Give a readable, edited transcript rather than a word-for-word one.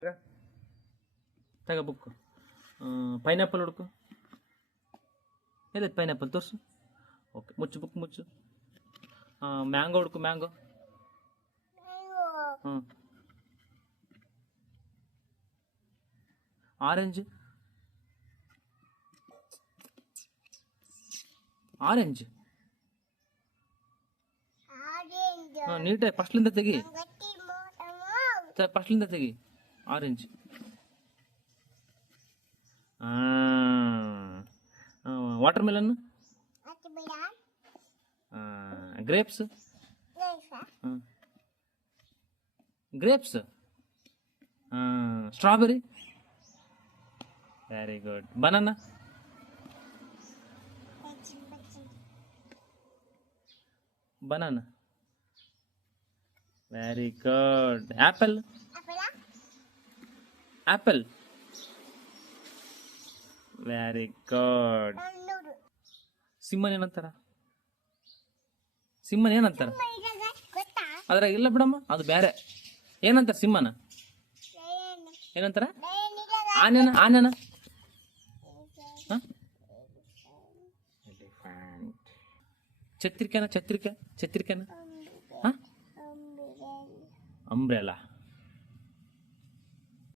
ತಗ book. Pineapple ಹುಡುಕು. ಎಲ್ಲೈತೆ ಪೈನಾಪಲ್ ತೋರಿಸು. ಓಕೆ, ಮುಚ್ಚು ಬುಕ್ ಮುಚ್ಚು. ಮ್ಯಾಂಗೋ ಹುಡುಕು. ಮ್ಯಾಂಗೋ. ಹ್ಞೂ. ಆರೆಂಜ್. ಆರೆಂಜ್. ಹಾಂ, ನೀಟಾಗಿ ಫಸ್ಟ್ಲಿಂದ ತೆಗಿ. ಫಸ್ಟ್ಲಿಂದ ತೆಗಿ. Orange. Watermelon. Grapes. Grapes. Strawberry. Very good. Banana. Banana. Very good. Apple. Apple. Very good. ಸಿಮ್ಮನ್ ಏನಂತಾರ? ಸಿಮ್ಮನ್ ಏನಂತಾರ? ಅದ್ರಾಗ ಇಲ್ಲ ಬಿಡಮ್ಮ, ಅದು ಬೇರೆ. ಏನಂತಾರ ಸಿಮ್ಮನ? ಏನಂತಾರ? ಆನೆನ. ಆನೆನ. ಛತ್ರಿಕೆನ. ಛತ್ರಿಕೆ. ಛತ್ರಿಕೆನ. ಅಂಬ್ರೆಲಾ.